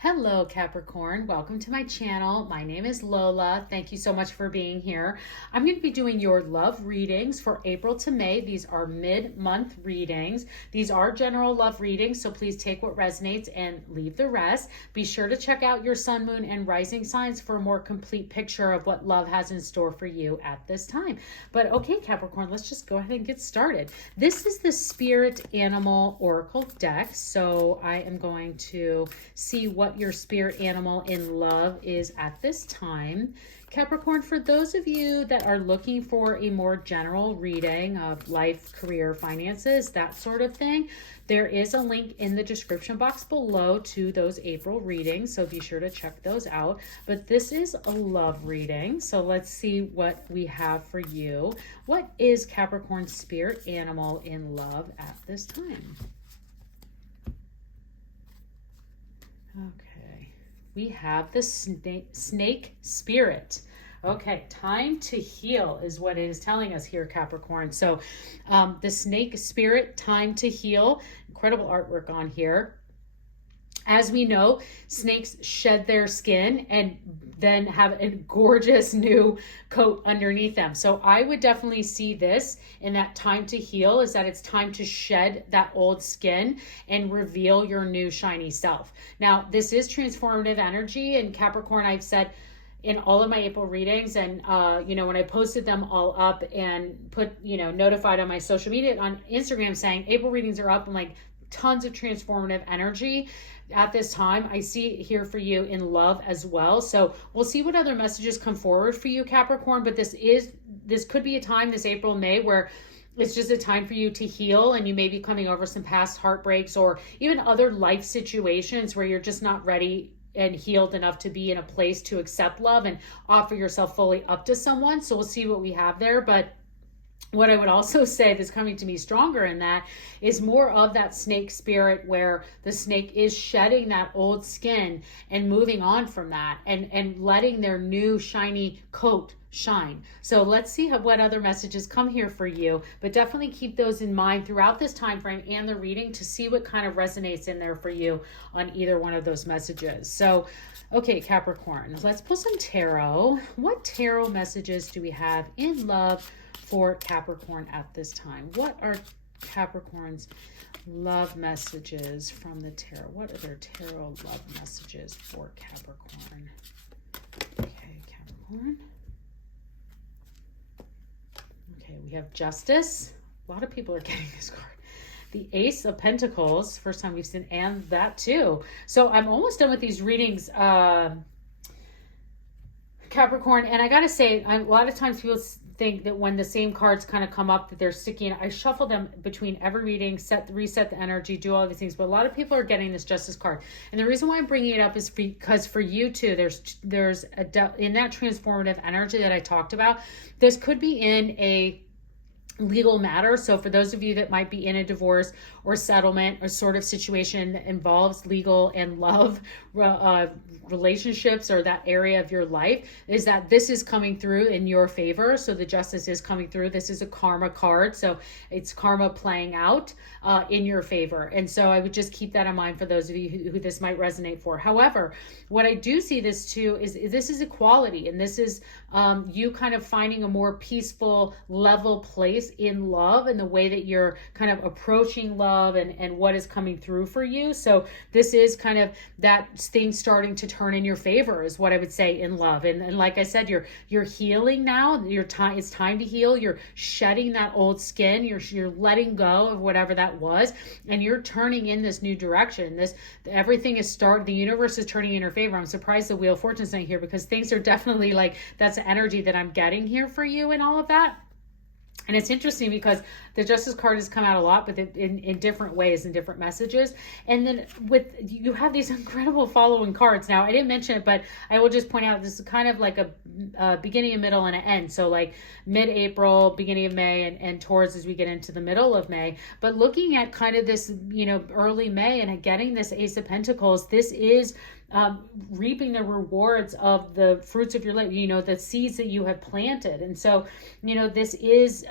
Hello, Capricorn. Welcome to my channel. My name is Lola. Thank you so much for being here. I'm going to be doing your love readings for April to May. These are mid-month readings. These are general love readings, so please take what resonates and leave the rest. Be sure to check out your sun, moon, and rising signs for a more complete picture of what love has in store for you at this time. But okay, Capricorn, let's just go ahead and get started. This is the Spirit Animal Oracle deck, so I am going to see what your spirit animal in love is at this time. Capricorn, for those of you that are looking for a more general reading of life, career, finances, that sort of thing, there is a link in the description box below to those April readings, so be sure to check those out. But this is a love reading, so let's see what we have for you. What is Capricorn's spirit animal in love at this time? Okay, we have the snake spirit. Okay, time to heal is what it is telling us here, Capricorn. So the snake spirit, time to heal. Incredible artwork on here. As we know, snakes shed their skin and then have a gorgeous new coat underneath them. So I would definitely see this in that time to heal, is that it's time to shed that old skin and reveal your new shiny self. Now, this is transformative energy, and Capricorn, I've said in all of my April readings, and when I posted them all up and put, notified on my social media, on Instagram, saying April readings are up, and like tons of transformative energy at this time. I see it here for you in love as well. So we'll see what other messages come forward for you, Capricorn. But this could be a time, this April, May, where it's just a time for you to heal, and you may be coming over some past heartbreaks or even other life situations where you're just not ready and healed enough to be in a place to accept love and offer yourself fully up to someone. So we'll see what we have there. But what I would also say that's coming to me stronger in that is more of that snake spirit, where the snake is shedding that old skin and moving on from that and letting their new shiny coat shine. So let's see what other messages come here for you, but definitely keep those in mind throughout this time frame and the reading to see what kind of resonates in there for you on either one of those messages. So okay, Capricorn, let's pull some tarot. What tarot messages do we have in love for Capricorn at this time? What are Capricorn's love messages from the tarot? What are their tarot love messages for Capricorn? Okay, Capricorn. Okay, we have Justice. A lot of people are getting this card. The Ace of Pentacles, first time we've seen, and that too. So I'm almost done with these readings, Capricorn, and I gotta say, a lot of times people think that when the same cards kind of come up that they're sticky, and I shuffle them between every reading, reset the energy, do all these things, but a lot of people are getting this Justice card. And the reason why I'm bringing it up is because for you too, there's in that transformative energy that I talked about, this could be in a legal matter. So for those of you that might be in a divorce or settlement or sort of situation that involves legal and love relationships, or that area of your life, is that this is coming through in your favor. So the Justice is coming through. This is a karma card, so it's karma playing out in your favor. And so I would just keep that in mind for those of you who this might resonate for. However, what I do see this too is this is equality, and this is you kind of finding a more peaceful, level place in love, and the way that you're kind of approaching love and what is coming through for you. So this is kind of that thing starting to turn in your favor, is what I would say, in love. And like I said, you're healing now. It's time to heal. You're shedding that old skin. You're letting go of whatever that was, and you're turning in this new direction. Everything is the universe is turning in your favor. I'm surprised the Wheel of Fortune's not here, because things are definitely like, that's the energy that I'm getting here for you and all of that. And it's interesting because the Justice card has come out a lot, but in different ways and different messages. And then you have these incredible following cards. Now, I didn't mention it, but I will just point out this is kind of like a beginning, a middle, and an end. So like mid-April, beginning of May, and towards as we get into the middle of May. But looking at kind of this, early May and getting this Ace of Pentacles, this is reaping the rewards of the fruits of your labor, the seeds that you have planted. And so, this is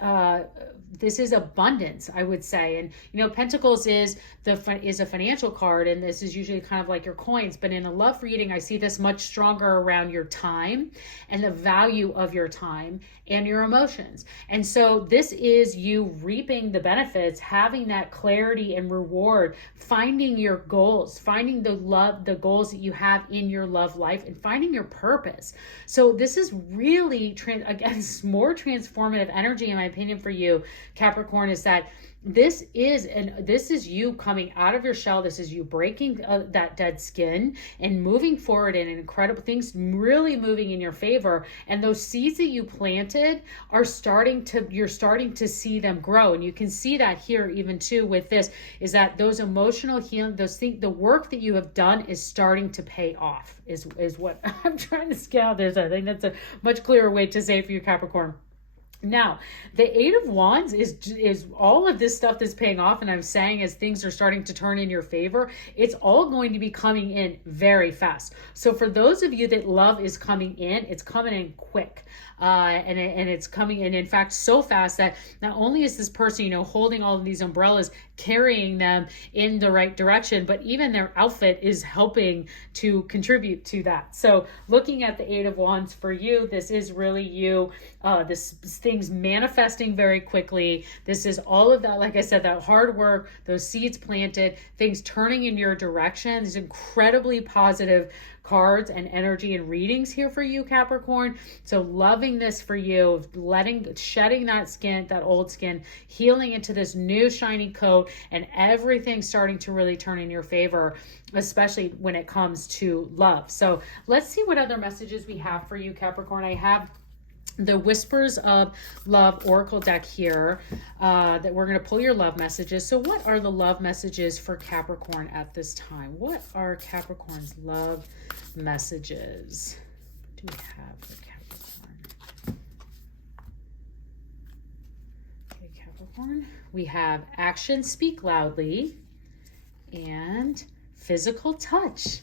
this is abundance, I would say. And Pentacles is a financial card, and this is usually kind of like your coins, but in a love reading I see this much stronger around your time and the value of your time and your emotions. And so this is you reaping the benefits, having that clarity and reward, finding your goals, finding the goals that you have in your love life, and finding your purpose. So this is really again, more transformative energy, in my opinion, for you, Capricorn, is that this is you coming out of your shell. This is you breaking that dead skin and moving forward in incredible things, really moving in your favor. And those seeds that you planted you're starting to see them grow. And you can see that here even too with this, is that those emotional healing, the work that you have done is starting to pay off, is what I'm trying to scale out there. So I think that's a much clearer way to say it for you, Capricorn. Now, the Eight of Wands is all of this stuff that's paying off, and I'm saying as things are starting to turn in your favor, it's all going to be coming in very fast. So for those of you that love is coming in, it's coming in quick. And it's coming in fact, so fast that not only is this person, holding all of these umbrellas, carrying them in the right direction, but even their outfit is helping to contribute to that. So looking at the Eight of Wands for you, this is really you, this things manifesting very quickly. This is all of that, like I said, that hard work, those seeds planted, things turning in your direction. These incredibly positive cards and energy and readings here for you, Capricorn. So loving this for you, shedding that skin, that old skin, healing into this new shiny coat, and everything starting to really turn in your favor, especially when it comes to love. So let's see what other messages we have for you, Capricorn. I have the Whispers of Love Oracle deck here, that we're going to pull your love messages. So what are the love messages for Capricorn at this time? What are Capricorn's love messages? What do we have for Capricorn? Okay, Capricorn. We have actions speak loudly and physical touch.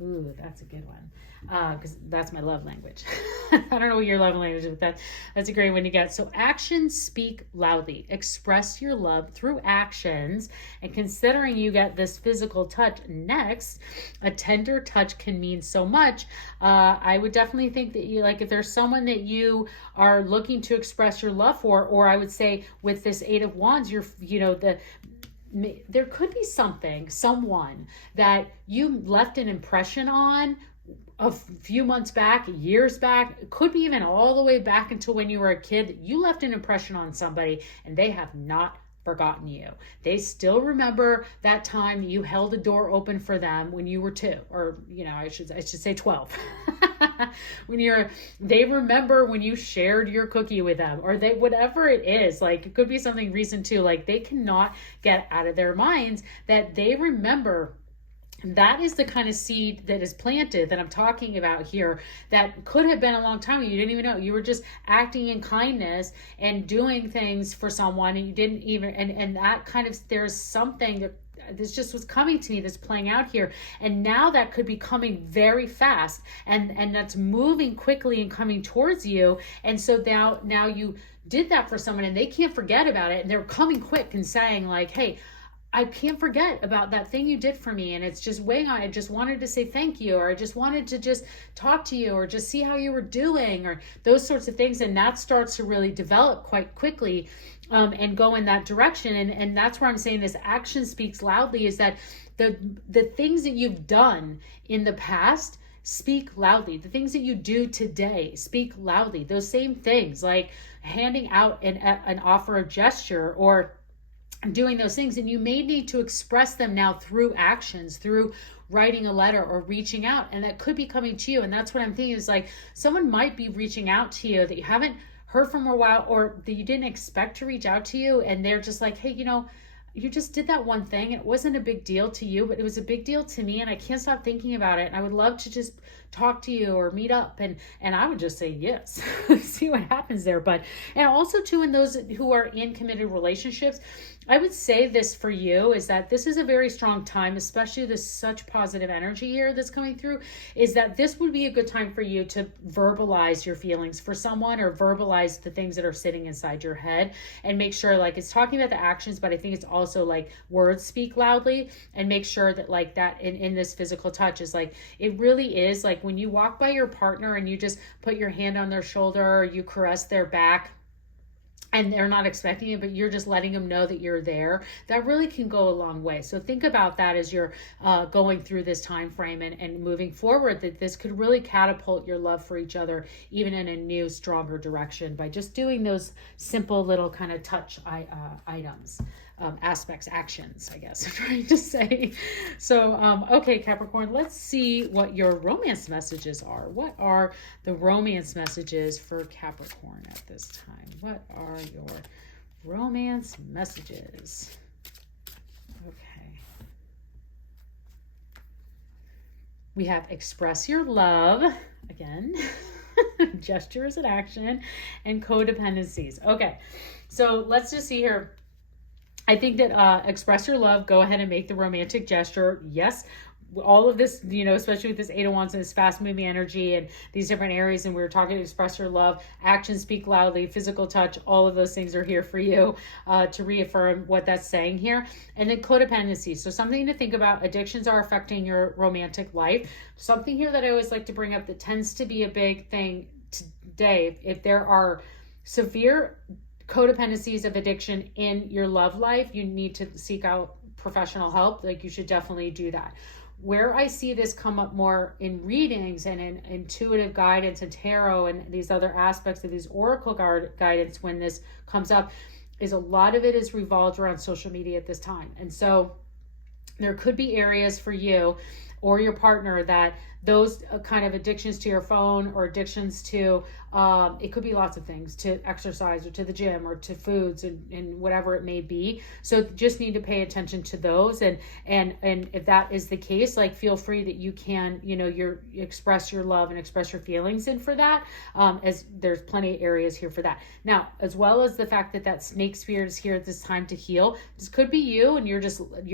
Ooh, that's a good one. Because that's my love language. I don't know what your love language is, but that's a great one to get. So actions speak loudly. Express your love through actions. And considering you get this physical touch next, a tender touch can mean so much. I would definitely think that if there's someone that you are looking to express your love for, or I would say with this Eight of Wands, there could be someone that you left an impression on a few months back, years back, it could be even all the way back until when you were a kid. You left an impression on somebody and they have not forgotten you. They still remember that time you held a door open for them when you were 2, or I should say 12. They remember when you shared your cookie with them, or whatever it is. It could be something recent too. They cannot get out of their minds that they remember. That is the kind of seed that is planted that I'm talking about here, that could have been a long time ago. You didn't even know. You were just acting in kindness and doing things for someone, and you didn't even, and that kind of, there's something that this just was coming to me, that's playing out here. And now that could be coming very fast, and that's moving quickly and coming towards you. And so now you did that for someone and they can't forget about it. And they're coming quick and saying hey, I can't forget about that thing you did for me, and it's just weighing on. I just wanted to say thank you, or I just wanted to just talk to you, or just see how you were doing, or those sorts of things. And that starts to really develop quite quickly, and go in that direction. And that's where I'm saying this action speaks loudly, is that the things that you've done in the past speak loudly. The things that you do today speak loudly. Those same things, like handing out an offer of gesture, or doing those things, and you may need to express them now through actions, through writing a letter or reaching out, and that could be coming to you. And that's what I'm thinking, is someone might be reaching out to you that you haven't heard from a while, or that you didn't expect to reach out to you, and they're just hey, you just did that one thing. It wasn't a big deal to you, but it was a big deal to me, and I can't stop thinking about it. And I would love to just talk to you or meet up. And I would just say yes, see what happens there. And also too, in those who are in committed relationships, I would say this for you is that this is a very strong time, especially this such positive energy here that's coming through, is that this would be a good time for you to verbalize your feelings for someone, or verbalize the things that are sitting inside your head, and make sure, like, it's talking about the actions, but I think it's also like words speak loudly, and make sure that like that in this physical touch is like, it really is like when you walk by your partner and you just put your hand on their shoulder, or you caress their back, and they're not expecting it, but you're just letting them know that you're there, that really can go a long way. So think about that as you're going through this time frame and moving forward, that this could really catapult your love for each other even in a new, stronger direction by just doing those simple little kind of touch items. Aspects, actions, I guess I'm trying to say. So, okay, Capricorn, let's see what your romance messages are. What are the romance messages for Capricorn at this time? What are your romance messages? Okay. We have express your love, again, gestures and action, and codependencies. Okay, so let's just see here. I think that express your love, go ahead and make the romantic gesture. Yes, all of this, you know, especially with this Eight of Wands and this fast moving energy and these different areas, and we were talking to express your love, actions speak loudly, physical touch, all of those things are here for you to reaffirm what that's saying here. And then codependency. So something to think about, addictions are affecting your romantic life. Something here that I always like to bring up that tends to be a big thing today, if there are severe codependencies of addiction in your love life, you need to seek out professional help. Like, you should definitely do that. Where I see this come up more in readings and in intuitive guidance and tarot and these other aspects of these oracle guidance, when this comes up, is a lot of it is revolved around social media at this time. And so there could be areas for you or your partner that those kind of addictions to your phone, or addictions to, it could be lots of things, to exercise or to the gym or to foods and whatever it may be. So just need to pay attention to those. And if that is the case, like, feel free that you can, you know, express your love and express your feelings in for that, as there's plenty of areas here for that. Now, as well as the fact that that snake spirit is here at this time to heal, this could be you, and you're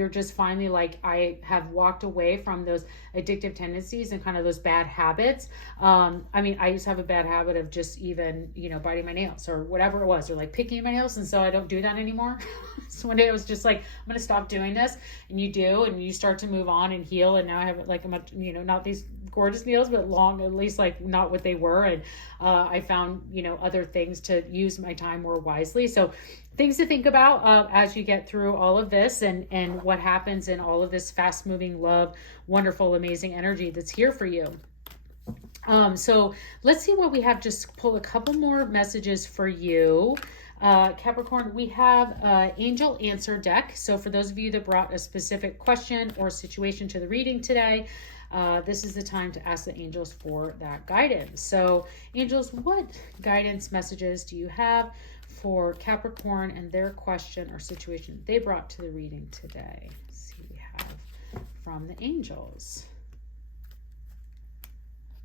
just finally like, I have walked away from those addictive tendencies and kind of those bad habits. I mean, I used to have a bad habit of just even, you know, biting my nails or whatever it was, or like picking my nails. And so I don't do that anymore. So one day I was just like, I'm going to stop doing this. And you do, and you start to move on and heal. And now I have like a much, you know, not these gorgeous nails, but long, at least like not what they were. And I found, you know, other things to use my time more wisely. So things to think about as you get through all of this and what happens in all of this fast moving love, wonderful, amazing energy that's here for you. So let's see what we have. Just pull a couple more messages for you. Capricorn, we have Angel Answer deck. So for those of you that brought a specific question or situation to the reading today, this is the time to ask the angels for that guidance. So angels, what guidance messages do you have for Capricorn and their question or situation they brought to the reading today? Let's see what we have from the angels.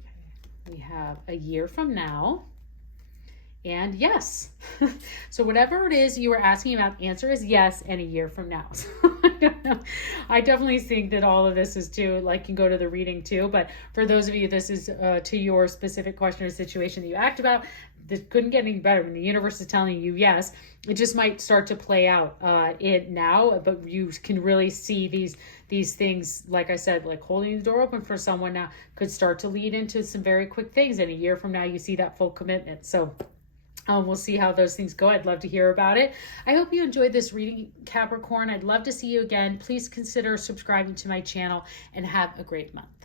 Okay, we have a year from now. And yes. So whatever it is you were asking about, answer is yes, and a year from now. So I don't know. I definitely think that all of this is too, like, can go to the reading too. But for those of you, this is to your specific question or situation that you asked about. This couldn't get any better. When the universe is telling you yes, it just might start to play out it now, but you can really see these things, like I said, like holding the door open for someone now could start to lead into some very quick things. And a year from now, you see that full commitment. So we'll see how those things go. I'd love to hear about it. I hope you enjoyed this reading, Capricorn. I'd love to see you again. Please consider subscribing to my channel and have a great month.